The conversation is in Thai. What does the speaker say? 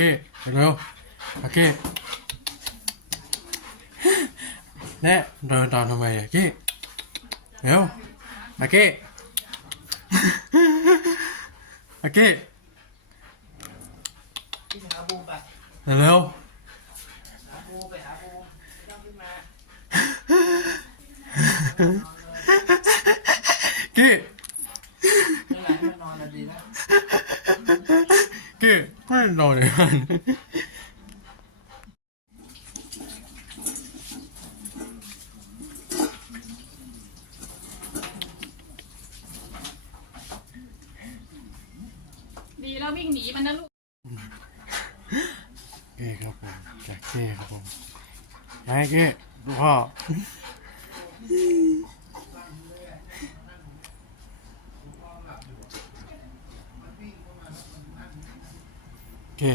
เก้เร็วอเก้แน่เดินตามทำไมอะเก้เร็วอเก้อเก้พี่หาบูมไปเร็วหาบูมไปหาบูมต้องขึ้นมาเก้นอนนอนดีนะ เก้ไม่นอนเลยมันดีแล้ววิ่งหนีมันนะลูก เก้ครับผมจากเก้ครับผมยายเก้ดูพ่อ เก้